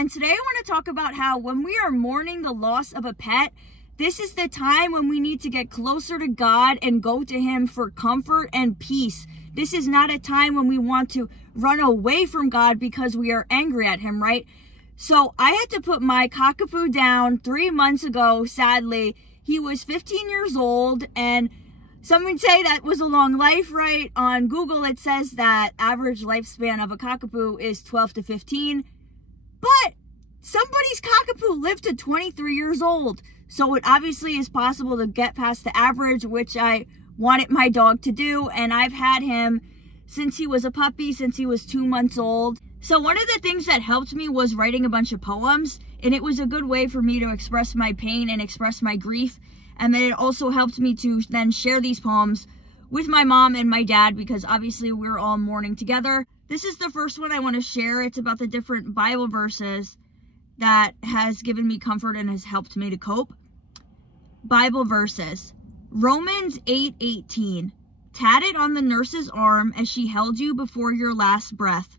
and today I want to talk about how when we are mourning the loss of a pet, this is the time when we need to get closer to God and go to Him for comfort and peace. This is not a time when we want to run away from God because we are angry at Him, right? So I had to put my cockapoo down 3 months ago, sadly. He was 15 years old, and some would say that was a long life, right? On Google, it says that average lifespan of a cockapoo is 12 to 15. But somebody's cockapoo lived to 23 years old. So it obviously is possible to get past the average, which I wanted my dog to do. And I've had him since he was a puppy, since he was 2 months old. So one of the things that helped me was writing a bunch of poems. And it was a good way for me to express my pain and express my grief. And then it also helped me to then share these poems with my mom and my dad, because obviously we're all mourning together. This is the first one I want to share. It's about the different Bible verses that has given me comfort and has helped me to cope. Bible verses. Romans 8:18. Tatted on the nurse's arm as she held you before your last breath.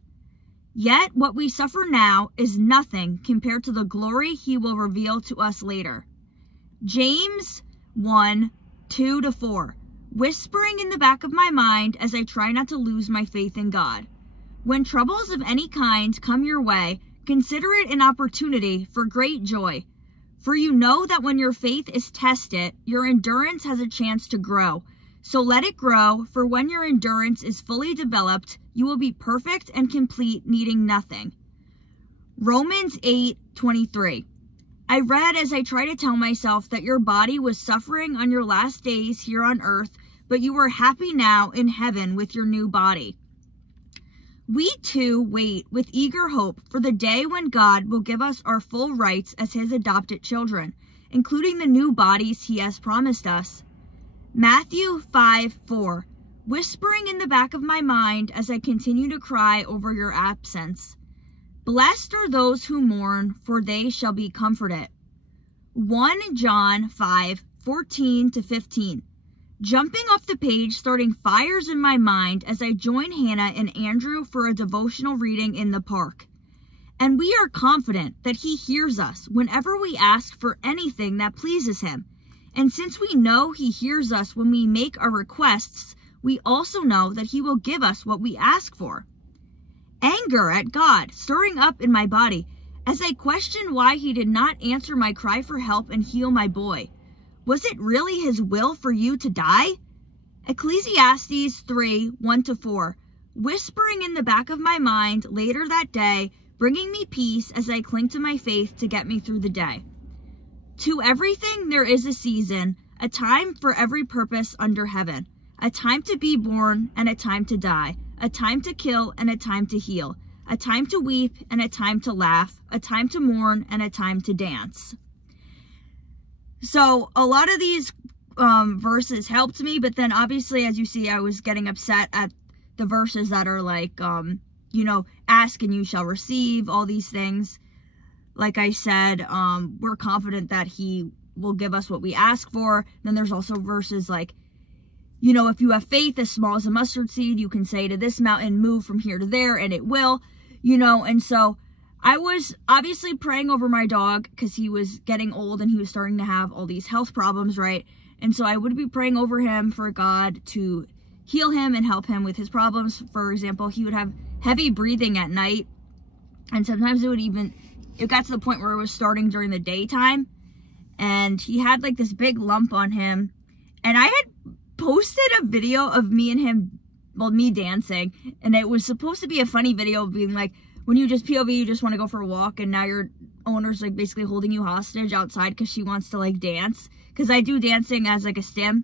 Yet what we suffer now is nothing compared to the glory He will reveal to us later. James 1:2-4. Whispering in the back of my mind as I try not to lose my faith in God. When troubles of any kind come your way, consider it an opportunity for great joy. For you know that when your faith is tested, your endurance has a chance to grow. So let it grow, for when your endurance is fully developed, you will be perfect and complete, needing nothing. Romans 8:23. I read as I try to tell myself that your body was suffering on your last days here on earth, but you are happy now in heaven with your new body. We too wait with eager hope for the day when God will give us our full rights as His adopted children, including the new bodies He has promised us. Matthew 5:4. Whispering in the back of my mind as I continue to cry over your absence. Blessed are those who mourn, for they shall be comforted. 1 John 5:14-15. Jumping off the page, starting fires in my mind as I join Hannah and Andrew for a devotional reading in the park. And we are confident that He hears us whenever we ask for anything that pleases Him. And since we know He hears us when we make our requests, we also know that He will give us what we ask for. Anger at God stirring up in my body as I question why He did not answer my cry for help and heal my boy. Was it really His will for you to die? Ecclesiastes 3:1-4. Whispering in the back of my mind later that day, bringing me peace as I cling to my faith to get me through the day. To everything there is a season, a time for every purpose under heaven, a time to be born and a time to die, a time to kill and a time to heal, a time to weep and a time to laugh, a time to mourn and a time to dance. So a lot of these verses helped me, but then obviously, as you see, I was getting upset at the verses that are like, ask and you shall receive, all these things. Like I said, we're confident that He will give us what we ask for. Then there's also verses like, if you have faith as small as a mustard seed, you can say to this mountain, move from here to there, and it will, and so I was obviously praying over my dog because he was getting old and he was starting to have all these health problems, right? And so I would be praying over him for God to heal him and help him with his problems. For example, he would have heavy breathing at night, and sometimes it got to the point where it was starting during the daytime, and he had like this big lump on him, and I had posted a video of me and him, me dancing, and it was supposed to be a funny video of being like, when you just POV, you just want to go for a walk, and now your owner's like basically holding you hostage outside because she wants to like dance, because I do dancing as like a stim.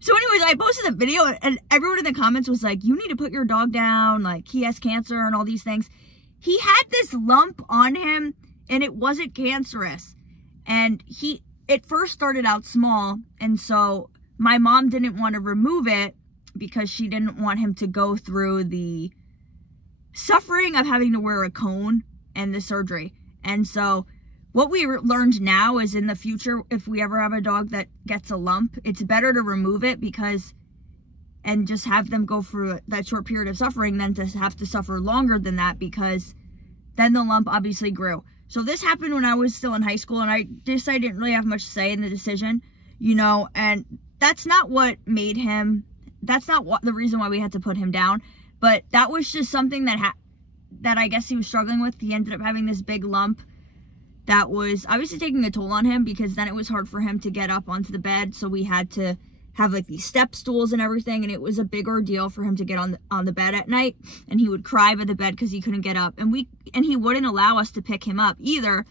So anyways, I posted a video, and everyone in the comments was like, you need to put your dog down, like he has cancer and all these things. He had this lump on him, and it wasn't cancerous, and it first started out small, and so my mom didn't want to remove it because she didn't want him to go through the suffering of having to wear a cone and the surgery. And so what we learned now is in the future, if we ever have a dog that gets a lump, it's better to remove it and just have them go through that short period of suffering than to have to suffer longer than that, because then the lump obviously grew. So this happened when I was still in high school, and I didn't really have much say in the decision, you know, and that's not what made him, that's not what the reason why we had to put him down, but that was just something that I guess he was struggling with. He ended up having this big lump that was obviously taking a toll on him, because then it was hard for him to get up onto the bed, so we had to have like these step stools and everything, and it was a big ordeal for him to get on the bed at night, and he would cry by the bed because he couldn't get up, and he wouldn't allow us to pick him up either,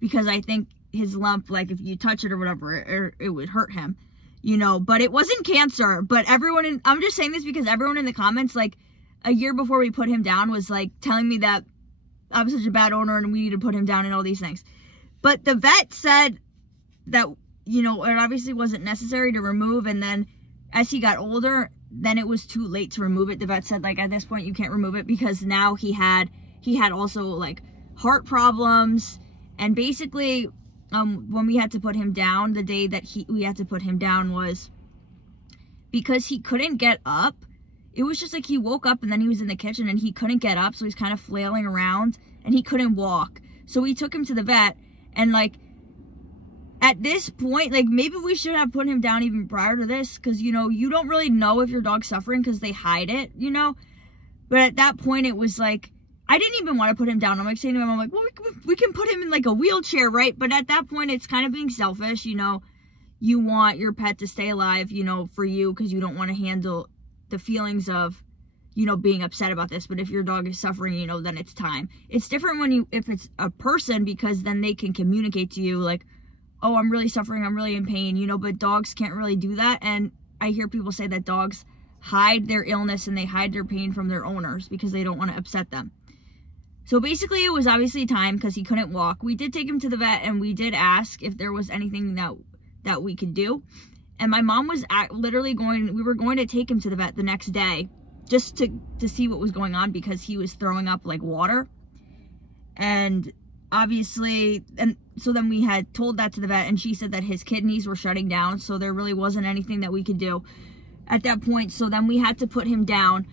because I think his lump, like if you touch it or whatever, it would hurt him, you know. But it wasn't cancer. But I'm just saying this because everyone in the comments, like a year before we put him down, was like telling me that I was such a bad owner and we need to put him down and all these things. But the vet said that, you know, it obviously wasn't necessary to remove, and then as he got older, then it was too late to remove it. The vet said, like, at this point you can't remove it, because now he had also like heart problems, and basically when we had to put him down, the day that we had to put him down was because he couldn't get up. It was just like he woke up and then he was in the kitchen and he couldn't get up, so he's kind of flailing around and he couldn't walk. So we took him to the vet, and like at this point, like maybe we should have put him down even prior to this, because, you know, you don't really know if your dog's suffering because they hide it, you know. But at that point it was like, I didn't even want to put him down. I'm like saying to him, I'm like, well, we can put him in like a wheelchair, right? But at that point it's kind of being selfish, you know. You want your pet to stay alive, you know, for you, because you don't want to handle the feelings of, you know, being upset about this. But if your dog is suffering, you know, then it's time. It's different if it's a person, because then they can communicate to you like, oh, I'm really suffering, I'm really in pain, you know. But dogs can't really do that. And I hear people say that dogs hide their illness and they hide their pain from their owners because they don't want to upset them. So basically it was obviously time, because he couldn't walk. We did take him to the vet, and we did ask if there was anything that we could do. And my mom was literally we were going to take him to the vet the next day just to see what was going on, because he was throwing up like water. And obviously, and so then we had told that to the vet, and she said that his kidneys were shutting down, so there really wasn't anything that we could do at that point. So then we had to put him down.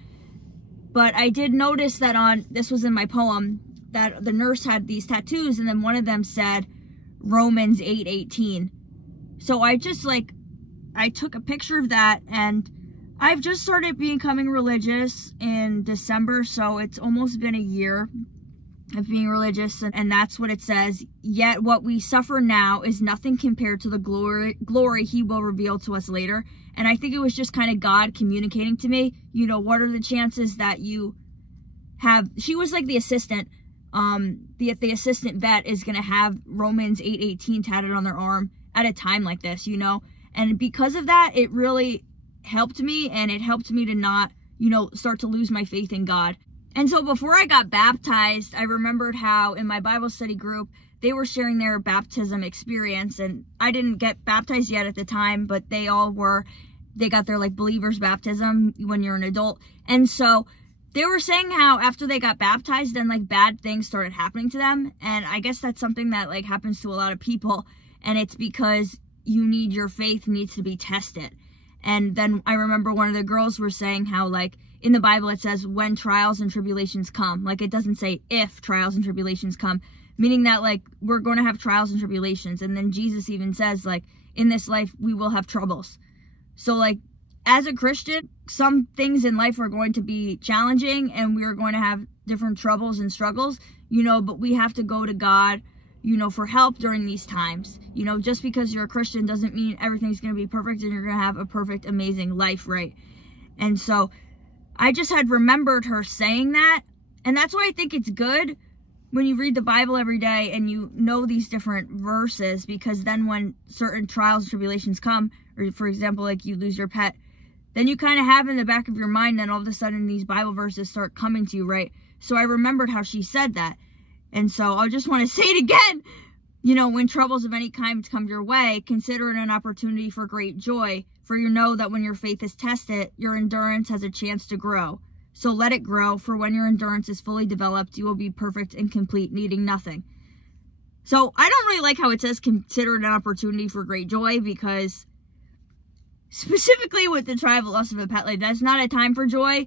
But I did notice that this was in my poem, that the nurse had these tattoos, and then one of them said Romans 8:18. So I took a picture of that, and I've just started becoming religious in December, so it's almost been a year of being religious, and that's what it says. Yet what we suffer now is nothing compared to the glory he will reveal to us later. And I think it was just kind of God communicating to me, you know, what are the chances that you have, she was like the assistant, the assistant vet is going to have Romans 8:18 tatted on their arm at a time like this, you know. And because of that, it really helped me, and it helped me to not, you know, start to lose my faith in God. And so before I got baptized, I remembered how in my Bible study group, they were sharing their baptism experience, and I didn't get baptized yet at the time, but they all were. They got their like believer's baptism when you're an adult. And so they were saying how after they got baptized, then like bad things started happening to them. And I guess that's something that like happens to a lot of people, and it's because your faith needs to be tested. And then I remember one of the girls were saying how like in the Bible it says when trials and tribulations come. Like it doesn't say if trials and tribulations come, meaning that like we're going to have trials and tribulations. And then Jesus even says like in this life we will have troubles. So like as a Christian, some things in life are going to be challenging, and we are going to have different troubles and struggles, you know, but we have to go to God, you know, for help during these times. You know, just because you're a Christian doesn't mean everything's going to be perfect and you're going to have a perfect, amazing life, right? And so I just had remembered her saying that, and that's why I think it's good when you read the Bible every day and you know these different verses, because then when certain trials and tribulations come, or for example, like you lose your pet, then you kind of have in the back of your mind, then all of a sudden these Bible verses start coming to you, right? So I remembered how she said that. And so I just want to say it again. You know, when troubles of any kind come your way, consider it an opportunity for great joy, for you know that when your faith is tested, your endurance has a chance to grow. So let it grow, for when your endurance is fully developed, you will be perfect and complete, needing nothing. So I don't really like how it says consider it an opportunity for great joy, because specifically with the trial loss of a pet, like that's not a time for joy,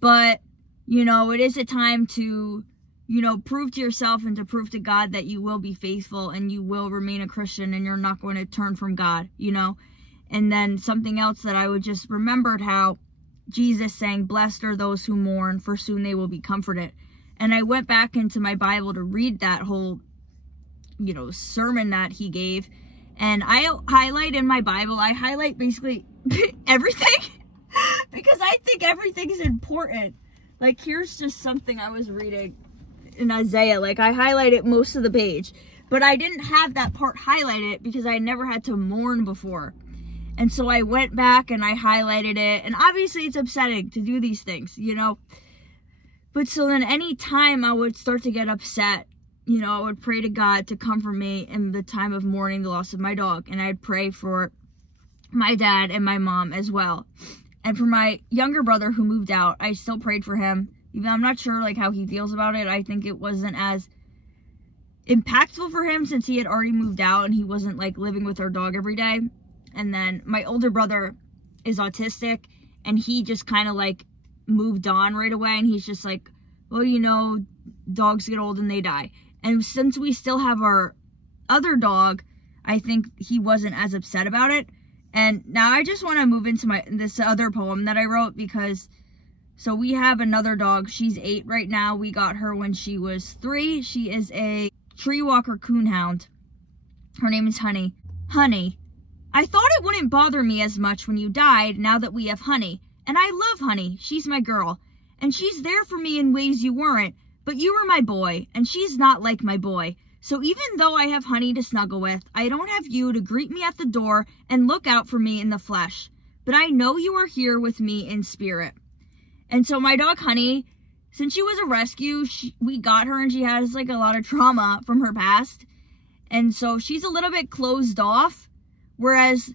but you know, it is a time to, you know, prove to yourself and to prove to God that you will be faithful and you will remain a Christian and you're not going to turn from God, you know. And then something else that I would just remembered how Jesus saying, "Blessed are those who mourn, for soon they will be comforted." And I went back into my Bible to read that whole, you know, sermon that he gave. And I highlight in my Bible, I highlight basically everything because I think everything's important. Like, here's just something I was reading in Isaiah. Like, I highlighted most of the page, but I didn't have that part highlighted because I never had to mourn before. And so I went back and I highlighted it. And obviously it's upsetting to do these things, you know. But so then any time I would start to get upset, you know, I would pray to God to comfort me in the time of mourning the loss of my dog. And I'd pray for my dad and my mom as well. And for my younger brother who moved out, I still prayed for him. Even I'm not sure like how he feels about it. I think it wasn't as impactful for him since he had already moved out and he wasn't like living with our dog every day. And then my older brother is autistic and he just kind of like moved on right away. And he's just like, well, you know, dogs get old and they die. And since we still have our other dog, I think he wasn't as upset about it. And now I just want to move into this other poem that I wrote because, so we have another dog. She's 8 right now. We got her when she was 3. She is a tree walker coonhound. Her name is Honey. Honey, I thought it wouldn't bother me as much when you died now that we have Honey. And I love Honey. She's my girl. And she's there for me in ways you weren't. But you were my boy, and she's not like my boy. So even though I have Honey to snuggle with, I don't have you to greet me at the door and look out for me in the flesh. But I know you are here with me in spirit. And so my dog Honey, since she was a rescue, we got her and she has like a lot of trauma from her past. And so she's a little bit closed off. Whereas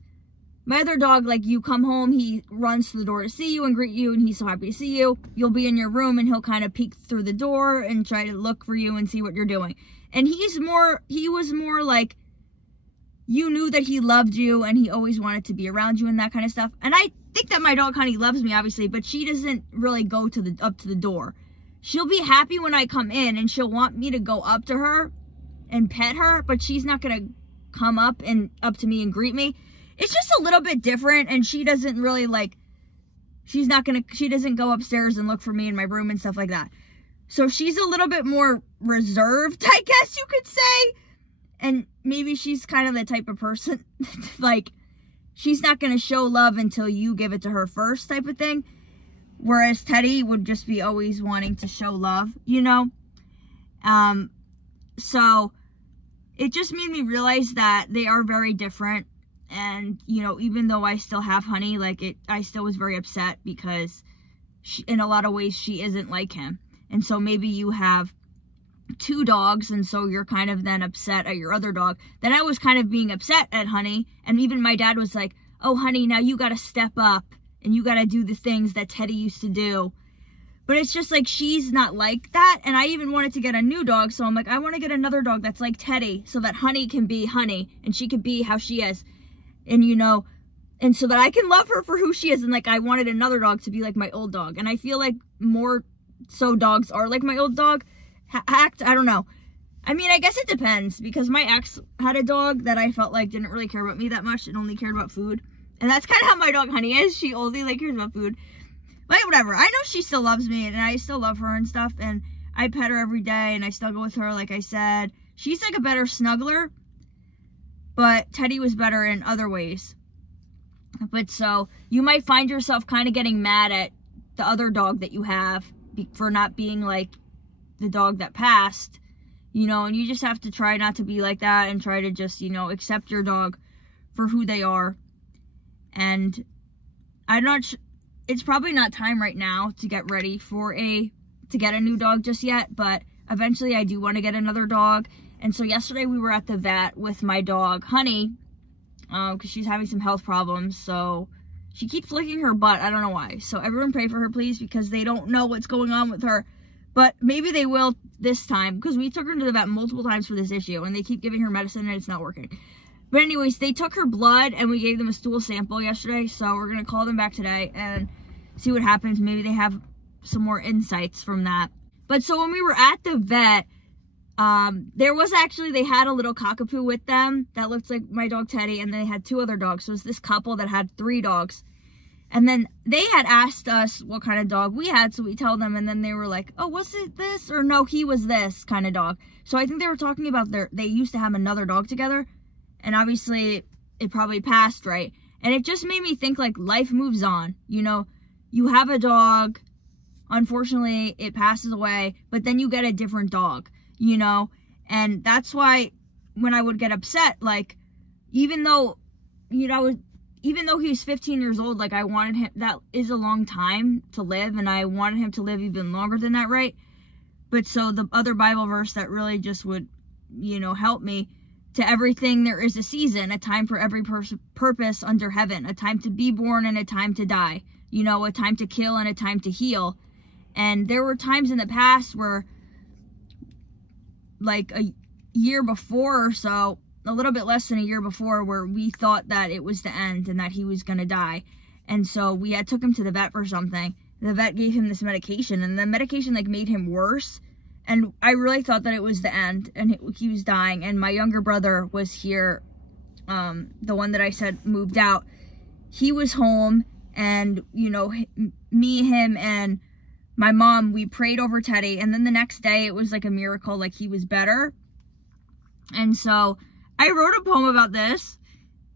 my other dog, like you come home, he runs to the door to see you and greet you and he's so happy to see you. You'll be in your room and he'll kind of peek through the door and try to look for you and see what you're doing. And he was more like, you knew that he loved you and he always wanted to be around you and that kind of stuff. And I think that my dog Honey loves me, obviously, but she doesn't really go to up to the door. She'll be happy when I come in and she'll want me to go up to her and pet her, but she's not going to come up to me and greet me. It's just a little bit different, and she doesn't really like, she doesn't go upstairs and look for me in my room and stuff like that. So she's a little bit more reserved, I guess you could say. And maybe she's kind of the type of person, like, she's not going to show love until you give it to her first type of thing. Whereas Teddy would just be always wanting to show love, you know? So it just made me realize that they are very different. And, you know, even though I still have Honey, like, I still was very upset because in a lot of ways she isn't like him. And so maybe you have 2 dogs and so you're kind of then upset at your other dog. Then I was kind of being upset at Honey. And even my dad was like, oh, Honey, now you got to step up and you got to do the things that Teddy used to do. But it's just like, she's not like that. And I even wanted to get a new dog. So I'm like, I want to get another dog that's like Teddy so that Honey can be Honey and she can be how she is. And, you know, and so that I can love her for who she is. And, like, I wanted another dog to be like my old dog. And I feel like more so dogs are like my old dog. I don't know. I mean, I guess it depends. Because my ex had a dog that I felt like didn't really care about me that much. And only cared about food. And that's kind of how my dog Honey is. She only, like, cares about food. But whatever. I know she still loves me. And I still love her and stuff. And I pet her every day. And I snuggle with her, like I said. She's, like, a better snuggler. But Teddy was better in other ways. But so, you might find yourself kind of getting mad at the other dog that you have for not being like the dog that passed. You know, and you just have to try not to be like that and try to just, you know, accept your dog for who they are. And I'm not it's probably not time right now to get ready to get a new dog just yet. But eventually I do want to get another dog. And so yesterday we were at the vet with my dog, Honey, because she's having some health problems. So she keeps licking her butt. I don't know why. So everyone pray for her, please, because they don't know what's going on with her. But maybe they will this time, because we took her to the vet multiple times for this issue, and they keep giving her medicine, and it's not working. But anyways, they took her blood, and we gave them a stool sample yesterday. So we're going to call them back today and see what happens. Maybe they have some more insights from that. But so when we were at the vet, they had a little cockapoo with them that looked like my dog Teddy, and they had 2 other dogs. So it was this couple that had 3 dogs. And then they had asked us what kind of dog we had, so we told them, and then they were like, oh, was it this? Or no, he was this kind of dog. So I think they were talking about they used to have another dog together, and obviously it probably passed, right? And it just made me think, like, life moves on. You know, you have a dog, unfortunately it passes away, but then you get a different dog, you know? And that's why when I would get upset, like, even though he was 15 years old, like, I wanted him, that is a long time to live, and I wanted him to live even longer than that, right? But so the other Bible verse that really just would, you know, help me, to everything there is a season, a time for every purpose under heaven, a time to be born and a time to die, you know, a time to kill and a time to heal. And there were times in the past where, like a year before or so, a little bit less than a year before, where we thought that it was the end and that he was going to die. And so we had took him to the vet for something. The vet gave him this medication, and the medication, like, made him worse. And I really thought that it was the end and he was dying. And my younger brother was here, the one that I said moved out. He was home, and, you know, me, him, and my mom, we prayed over Teddy. And then the next day it was like a miracle, like he was better. And so I wrote a poem about this,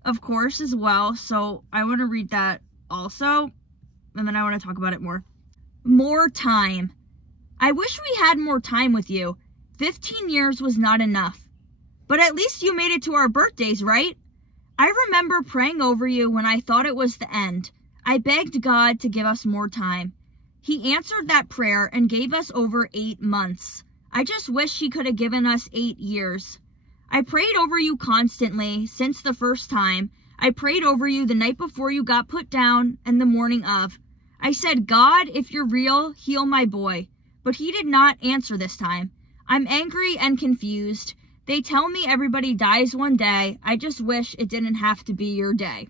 of course, as well. So I want to read that also, and then I want to talk about it more. More time. I wish we had more time with you. 15 years was not enough. But at least you made it to our birthdays, right? I remember praying over you when I thought it was the end. I begged God to give us more time. He answered that prayer and gave us over 8 months. I just wish he could have given us 8 years. I prayed over you constantly since the first time. I prayed over you the night before you got put down and the morning of. I said, God, if you're real, heal my boy. But he did not answer this time. I'm angry and confused. They tell me everybody dies one day. I just wish it didn't have to be your day.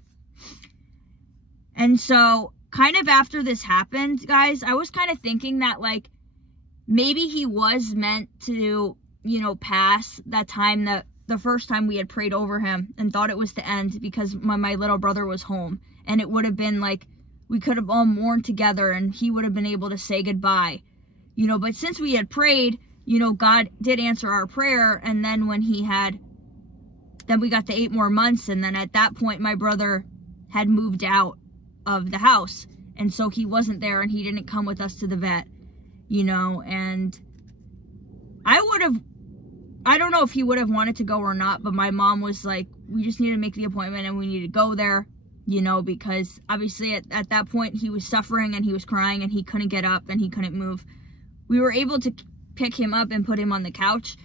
And so, kind of after this happened, guys, I was kind of thinking that, like, maybe he was meant to, you know, pass that time, that the first time we had prayed over him and thought it was the end, because my little brother was home. And it would have been like, we could have all mourned together and he would have been able to say goodbye. You know, but since we had prayed, you know, God did answer our prayer. And then when then we got the 8 more months. And then at that point, my brother had moved out of the house. And so he wasn't there and he didn't come with us to the vet, you know. And I don't know if he would have wanted to go or not, but my mom was like, we just need to make the appointment and we need to go there, you know, because obviously at that point he was suffering and he was crying and he couldn't get up and he couldn't move. We were able to pick him up and put him on the couch,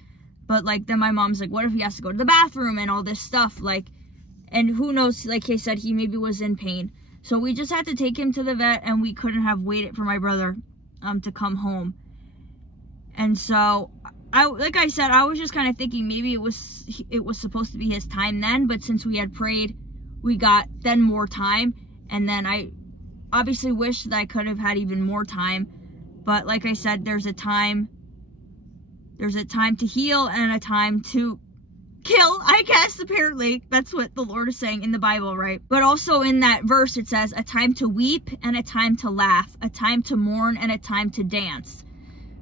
but, like, then my mom's like, what if he has to go to the bathroom and all this stuff, like, and who knows, like I said, he maybe was in pain. So we just had to take him to the vet, and we couldn't have waited for my brother to come home. And so, like I said, I was just kind of thinking maybe it was supposed to be his time then, but since we had prayed, we got then more time, and then I obviously wish that I could have had even more time. But like I said, there's a time to heal and a time to kill, I guess, apparently. That's what the Lord is saying in the Bible, right? But also in that verse, it says, a time to weep and a time to laugh, a time to mourn and a time to dance.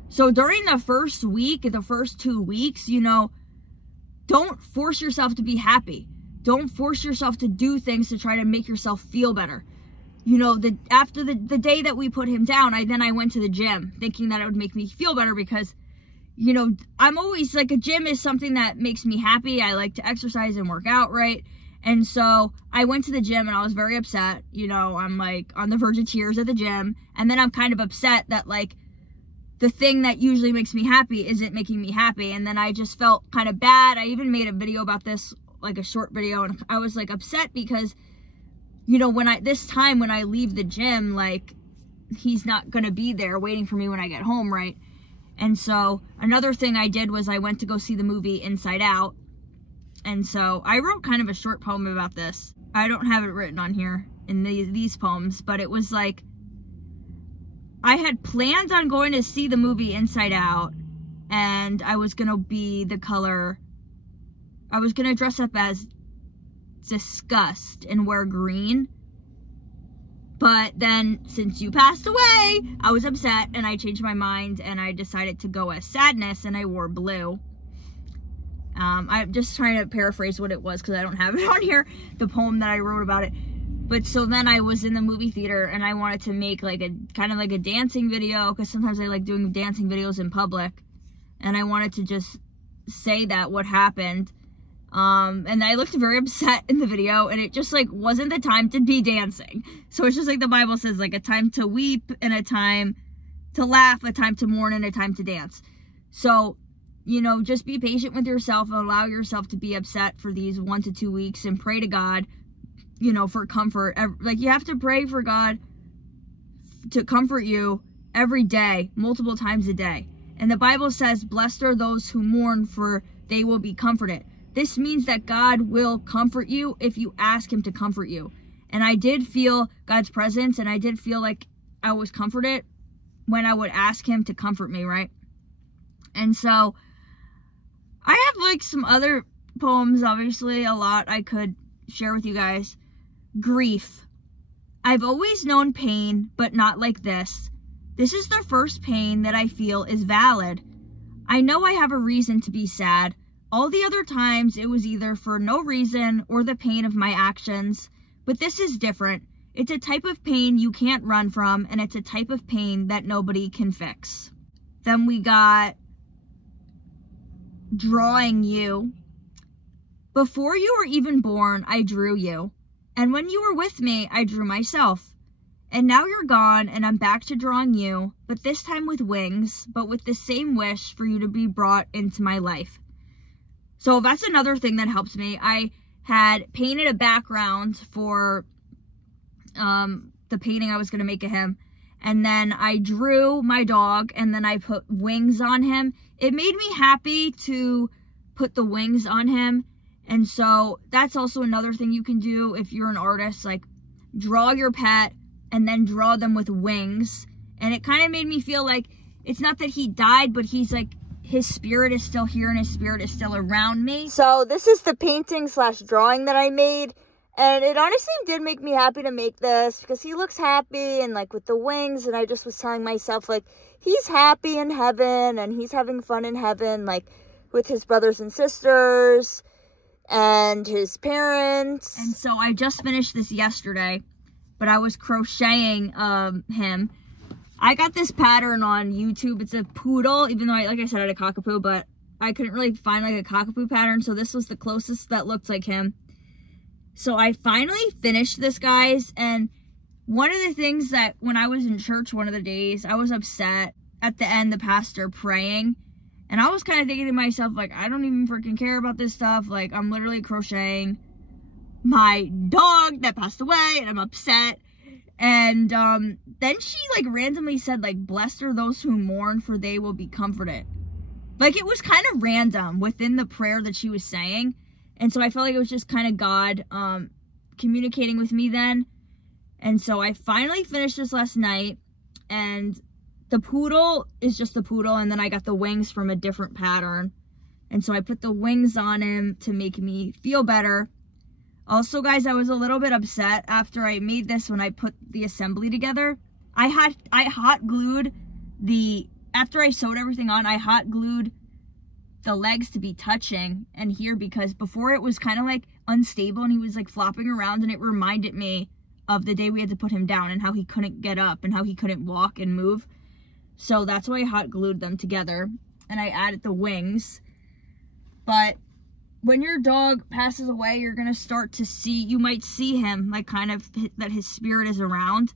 So during the first week, the first 2 weeks, you know, don't force yourself to be happy. Don't force yourself to do things to try to make yourself feel better. You know, after the day that we put him down, I went to the gym thinking that it would make me feel better because, you know, I'm always like, a gym is something that makes me happy. I like to exercise and work out, right? And so I went to the gym and I was very upset. You know, I'm like on the verge of tears at the gym. And then I'm kind of upset that, like, the thing that usually makes me happy isn't making me happy. And then I just felt kind of bad. I even made a video about this, like a short video, and I was like upset because, you know, when I leave the gym, like, he's not going to be there waiting for me when I get home, right? And so another thing I did was I went to go see the movie Inside Out. And so I wrote kind of a short poem about this. I don't have it written on here in these poems, but it was like, I had planned on going to see the movie Inside Out, and I was gonna be the color, I was gonna dress up as Disgust and wear green. But then, since you passed away, I was upset and I changed my mind and I decided to go as Sadness and I wore blue. I'm just trying to paraphrase what it was because I don't have it on here, the poem that I wrote about it. But so then I was in the movie theater and I wanted to make like a kind of like a dancing video, because sometimes I like doing dancing videos in public, and I wanted to just say that what happened. And I looked very upset in the video, and it just like wasn't the time to be dancing. So it's just like the Bible says, like a time to weep and a time to laugh, a time to mourn and a time to dance. So, you know, just be patient with yourself and allow yourself to be upset for these 1 to 2 weeks and pray to God, you know, for comfort. Like, you have to pray for God to comfort you every day, multiple times a day. And the Bible says, blessed are those who mourn, for they will be comforted. This means that God will comfort you if you ask him to comfort you. And I did feel God's presence, and I did feel like I was comforted when I would ask him to comfort me, right? And so I have like some other poems, obviously, a lot I could share with you guys. Grief. I've always known pain, but not like this. This is the first pain that I feel is valid. I know I have a reason to be sad. All the other times it was either for no reason or the pain of my actions. But this is different. It's a type of pain you can't run from, and it's a type of pain that nobody can fix. Then we got drawing you. Before you were even born, I drew you. And when you were with me, I drew myself. And now you're gone, and I'm back to drawing you, but this time with wings, but with the same wish for you to be brought into my life. So that's another thing that helps me. I had painted a background for the painting I was going to make of him. And then I drew my dog, and then I put wings on him. It made me happy to put the wings on him. And so that's also another thing you can do if you're an artist. Like, draw your pet and then draw them with wings. And it kind of made me feel like it's not that he died, but he's like, his spirit is still here and his spirit is still around me. So this is the painting slash drawing that I made. And it honestly did make me happy to make this because he looks happy and like with the wings. And I just was telling myself like, he's happy in heaven and he's having fun in heaven, like with his brothers and sisters and his parents. And so I just finished this yesterday, but I was crocheting him. I got this pattern on YouTube. It's a poodle, even though like I said, I had a cockapoo, but I couldn't really find like a cockapoo pattern. So this was the closest that looked like him. So I finally finished this, guys. And one of the things that when I was in church one of the days, I was upset at the end, the pastor praying. And I was kind of thinking to myself, like, I don't even freaking care about this stuff. Like, I'm literally crocheting my dog that passed away and I'm upset. And then she like randomly said, like, blessed are those who mourn, for they will be comforted. Like, it was kind of random within the prayer that she was saying. And so I felt like it was just kind of God communicating with me then. And so I finally finished this last night. And the poodle is just the poodle. And then I got the wings from a different pattern. And so I put the wings on him to make me feel better. Also, guys, I was a little bit upset after I made this when I put the assembly together. I hot glued after I sewed everything on, I hot glued the legs to be touching and here, because before it was kind of like unstable and he was like flopping around, and it reminded me of the day we had to put him down and how he couldn't get up and how he couldn't walk and move. So that's why I hot glued them together, and I added the wings. But when your dog passes away, you're going to start to see, you might see him like kind of that his spirit is around.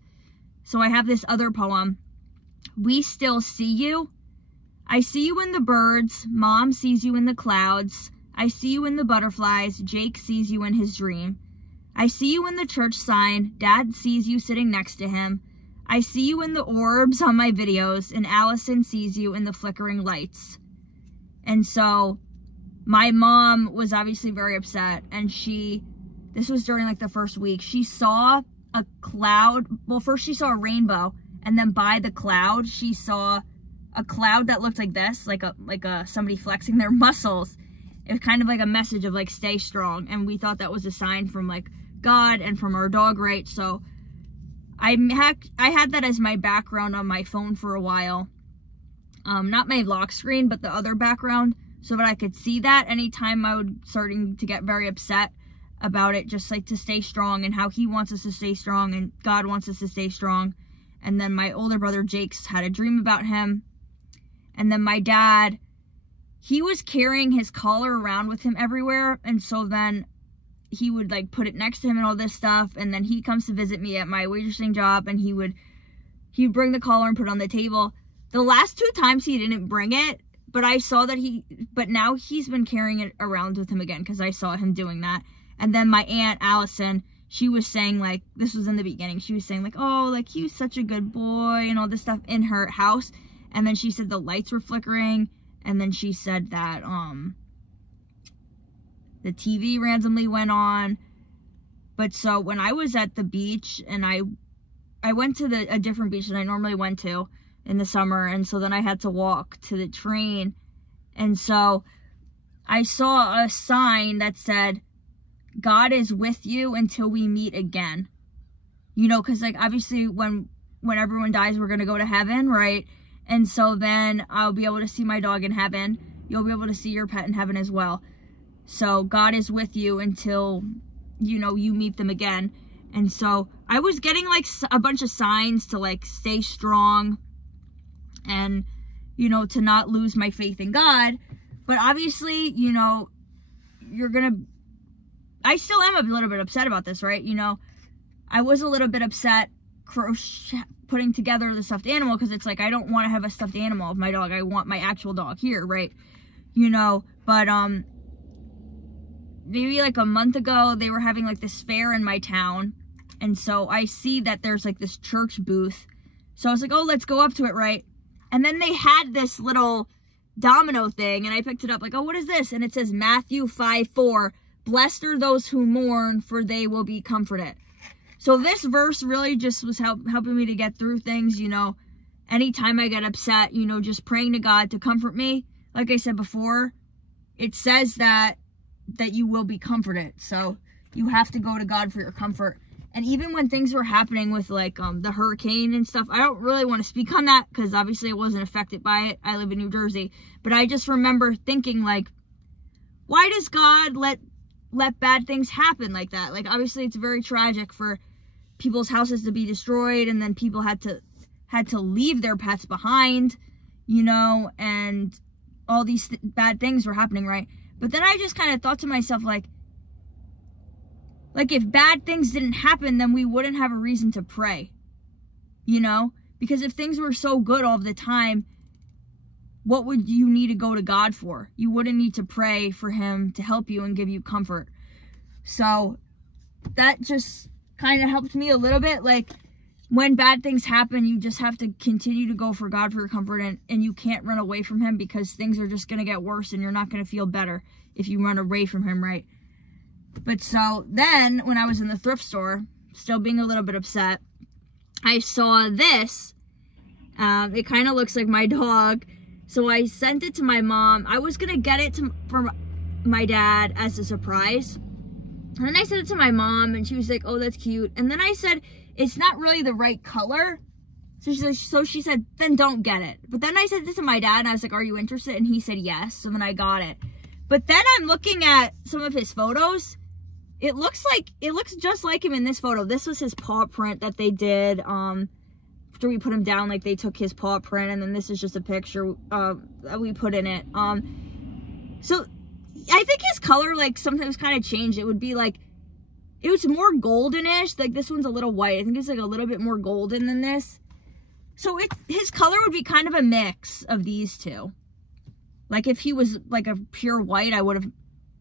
So I have this other poem. We still see you. I see you in the birds. Mom sees you in the clouds. I see you in the butterflies. Jake sees you in his dream. I see you in the church sign. Dad sees you sitting next to him. I see you in the orbs on my videos, and Allison sees you in the flickering lights. And so my mom was obviously very upset, and this was during like the first week. She saw a cloud. Well, first she saw a rainbow, and then by the cloud, she saw a cloud that looked like this, like somebody flexing their muscles. It was kind of like a message of like, stay strong. And we thought that was a sign from like God and from our dog, right? So I had that as my background on my phone for a while. Not my lock screen, but the other background, so that I could see that anytime I would starting to get very upset about it, just like to stay strong and how he wants us to stay strong and God wants us to stay strong. And then my older brother Jake's had a dream about him. And then my dad, he was carrying his collar around with him everywhere. And so then he would like put it next to him and all this stuff. And then he comes to visit me at my waitressing job, and he would bring the collar and put it on the table. The last 2 times he didn't bring it, but I saw that but now he's been carrying it around with him again, because I saw him doing that. And then my aunt Allison, she was saying like, this was in the beginning, she was saying like, oh, like he was such a good boy and all this stuff in her house. And then she said the lights were flickering. And then she said that the TV randomly went on. But so when I was at the beach, and I went to a different beach than I normally went to in the summer, and so then I had to walk to the train. And so I saw a sign that said, God is with you until we meet again. You know, because like obviously when everyone dies, we're going to go to heaven, right? And so then I'll be able to see my dog in heaven. You'll be able to see your pet in heaven as well. So God is with you until, you know, you meet them again. And so I was getting like a bunch of signs to like stay strong and, you know, to not lose my faith in God. But obviously, you know, I still am a little bit upset about this, right? You know, I was a little bit upset putting together the stuffed animal, because it's like, I don't want to have a stuffed animal of my dog. I want my actual dog here, right? You know, but maybe like a month ago, they were having like this fair in my town. And so I see that there's like this church booth. So I was like, oh, let's go up to it, right? And then they had this little domino thing, and I picked it up like, oh, what is this? And it says Matthew 5:4, blessed are those who mourn, for they will be comforted. So this verse really just was helping me to get through things, you know. Anytime I get upset, you know, just praying to God to comfort me. Like I said before, it says that you will be comforted. So you have to go to God for your comfort. And even when things were happening with like the hurricane and stuff, I don't really want to speak on that, because obviously I wasn't affected by it. I live in New Jersey. But I just remember thinking like, why does God let bad things happen like that? Like obviously it's very tragic for people's houses to be destroyed, and then people had to leave their pets behind, you know, and all these bad things were happening, right? But then I just kind of thought to myself like if bad things didn't happen, then we wouldn't have a reason to pray, you know? Because if things were so good all the time, what would you need to go to God for? You wouldn't need to pray for him to help you and give you comfort. So that just kind of helped me a little bit. Like when bad things happen, you just have to continue to go for God for your comfort, and you can't run away from him, because things are just going to get worse, and you're not going to feel better if you run away from him, right? But so then when I was in the thrift store, still being a little bit upset, I saw this. It kind of looks like my dog. So I sent it to my mom. I was going to get it for my dad as a surprise. And then I sent it to my mom, and she was like, oh, that's cute. And then I said, it's not really the right color. So she said, then don't get it. But then I sent it to my dad, and I was like, are you interested? And he said yes. So then I got it. But then I'm looking at some of his photos. It looks just like him in this photo. This was his paw print that they did. After we put him down, like they took his paw print, and then this is just a picture that we put in it. So I think his color like sometimes kind of changed. It would be like, it was more goldenish. Like this one's a little white. I think it's like a little bit more golden than this. So his color would be kind of a mix of these two. Like if he was like a pure white, I would have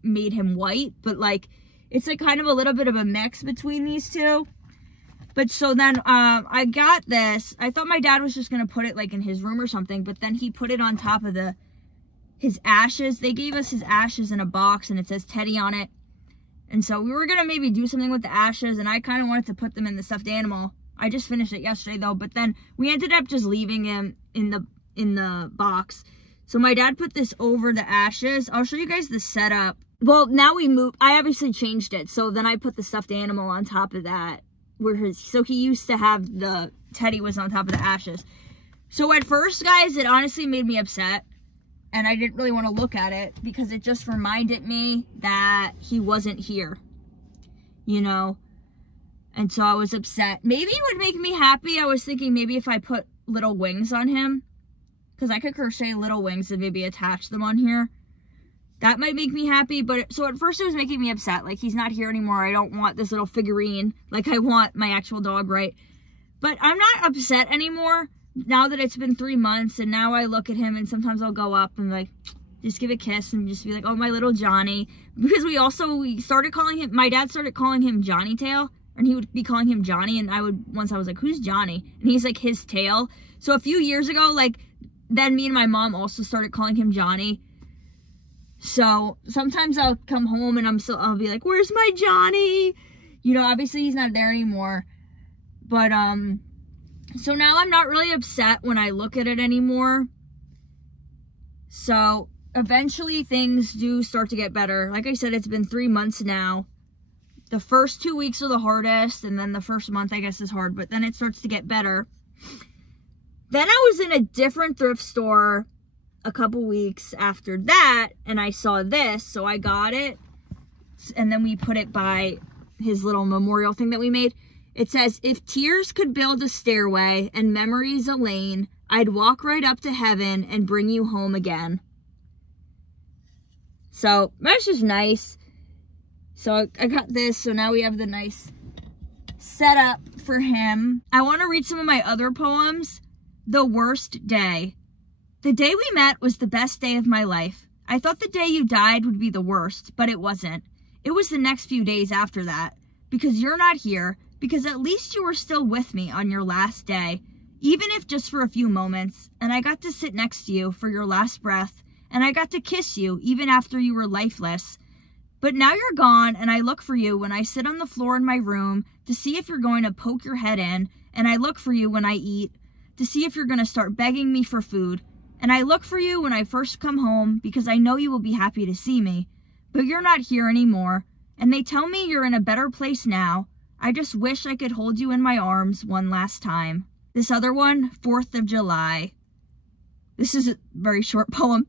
made him white, but like it's like kind of a little bit of a mix between these two. But so then I got this. I thought my dad was just going to put it like in his room or something, but then he put it on top of his ashes. They gave us his ashes in a box, and it says Teddy on it. And so we were going to maybe do something with the ashes, and I kind of wanted to put them in the stuffed animal. I just finished it yesterday though, but then we ended up just leaving him in the box. So my dad put this over the ashes. I'll show you guys the setup. Well, now we moved. I obviously changed it. So then I put the stuffed animal on top of that. So he used to have the teddy was on top of the ashes. So at first, guys, it honestly made me upset. And I didn't really want to look at it because it just reminded me that he wasn't here. You know? And so I was upset. Maybe it would make me happy. I was thinking maybe if I put little wings on him. Because I could crochet little wings and maybe attach them on here. That might make me happy, but so at first it was making me upset. Like, he's not here anymore. I don't want this little figurine. Like, I want my actual dog, right? But I'm not upset anymore now that it's been 3 months, and now I look at him, and sometimes I'll go up and, like, just give a kiss and just be like, oh, my little Johnny. Because we started calling him, my dad started calling him Johnny Tail, and he would be calling him Johnny, and I was like, who's Johnny? And he's like, his tail. So a few years ago, like, then me and my mom also started calling him Johnny. So sometimes I'll come home and I'll be like, where's my Johnny? You know, obviously he's not there anymore. But, so now I'm not really upset when I look at it anymore. So eventually things do start to get better. Like I said, it's been 3 months now. The first 2 weeks are the hardest, and then the first month, I guess, is hard, but then it starts to get better. Then I was in a different thrift store a couple weeks after that, and I saw this, so I got it, and then we put it by his little memorial thing that we made. It says, if tears could build a stairway and memories a lane, I'd walk right up to heaven and bring you home again. So that's just nice. So I got this, so now we have the nice setup for him. I want to read some of my other poems. The worst day. The day we met was the best day of my life. I thought the day you died would be the worst, but it wasn't. It was the next few days after that. Because you're not here, because at least you were still with me on your last day, even if just for a few moments, and I got to sit next to you for your last breath, and I got to kiss you even after you were lifeless. But now you're gone, and I look for you when I sit on the floor in my room to see if you're going to poke your head in, and I look for you when I eat, to see if you're going to start begging me for food. And I look for you when I first come home because I know you will be happy to see me. But you're not here anymore. And they tell me you're in a better place now. I just wish I could hold you in my arms one last time. This other one, 4th of July. This is a very short poem.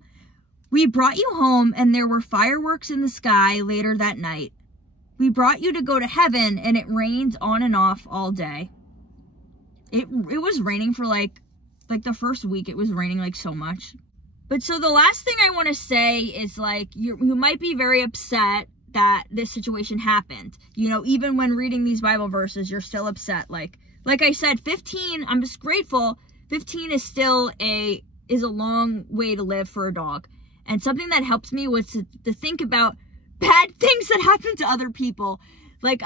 We brought you home and there were fireworks in the sky later that night. We brought you to go to heaven and it rained on and off all day. It was raining for like the first week. It was raining like so much. But so the last thing I want to say is like you might be very upset that this situation happened. You know, even when reading these Bible verses, you're still upset. Like I said, 15, I'm just grateful. 15 is still a long way to live for a dog. And something that helped me was to think about bad things that happen to other people. Like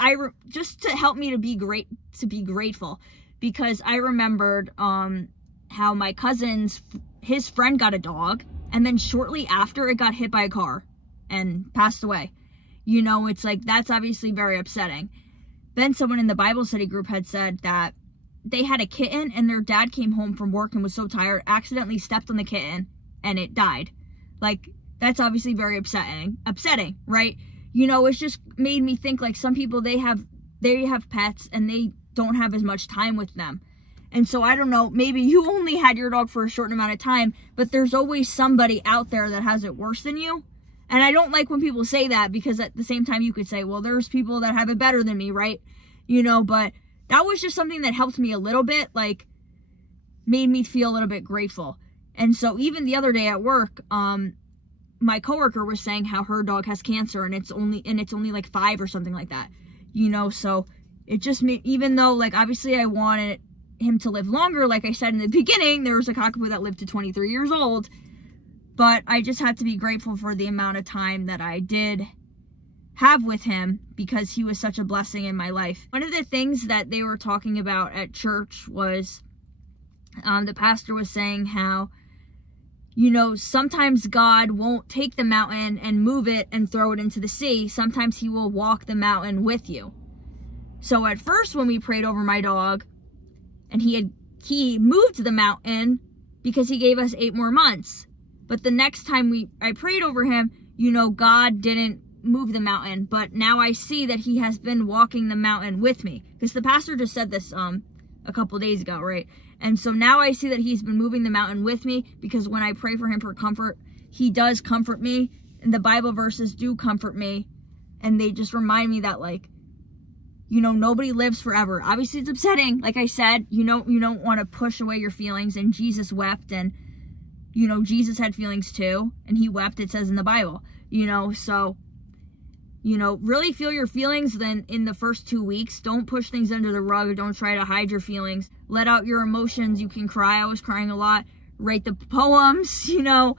just to help me to be grateful. Because I remembered how my his friend got a dog, and then shortly after it got hit by a car and passed away. You know, it's like, that's obviously very upsetting. Then someone in the Bible study group had said that they had a kitten and their dad came home from work and was so tired, accidentally stepped on the kitten and it died. Like, that's obviously very upsetting, right? You know, it's just made me think like some people, they have pets and they don't have as much time with them. And so I don't know, maybe you only had your dog for a short amount of time, but there's always somebody out there that has it worse than you. And I don't like when people say that, because at the same time you could say, well, there's people that have it better than me, right? You know, but that was just something that helped me a little bit, like made me feel a little bit grateful. And so even the other day at work, my coworker was saying how her dog has cancer and it's only like 5 or something like that. You know, so it just made, even though like obviously I wanted him to live longer, like I said in the beginning, there was a cockapoo that lived to 23 years old, but I just had to be grateful for the amount of time that I did have with him, because he was such a blessing in my life. One of the things that they were talking about at church was the pastor was saying how, you know, sometimes God won't take the mountain and move it and throw it into the sea. Sometimes he will walk the mountain with you. So at first when we prayed over my dog, and he moved the mountain because he gave us 8 more months. But the next time I prayed over him, you know, God didn't move the mountain, but now I see that he has been walking the mountain with me, because the pastor just said this a couple days ago, right? And so now I see that he's been moving the mountain with me, because when I pray for him for comfort, he does comfort me, and the Bible verses do comfort me, and they just remind me that, like, you know, nobody lives forever. Obviously, it's upsetting. Like I said, you don't want to push away your feelings, and Jesus wept, and, you know, Jesus had feelings too, and he wept, it says in the Bible, you know, so, you know, really feel your feelings then in the first 2 weeks. Don't push things under the rug. Don't try to hide your feelings. Let out your emotions. You can cry. I was crying a lot. Write the poems, you know,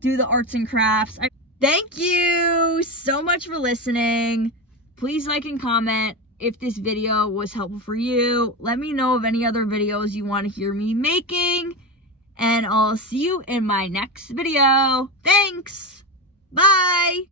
do the arts and crafts. Thank you so much for listening. Please like and comment if this video was helpful for you. Let me know of any other videos you want to hear me making. And I'll see you in my next video. Thanks. Bye.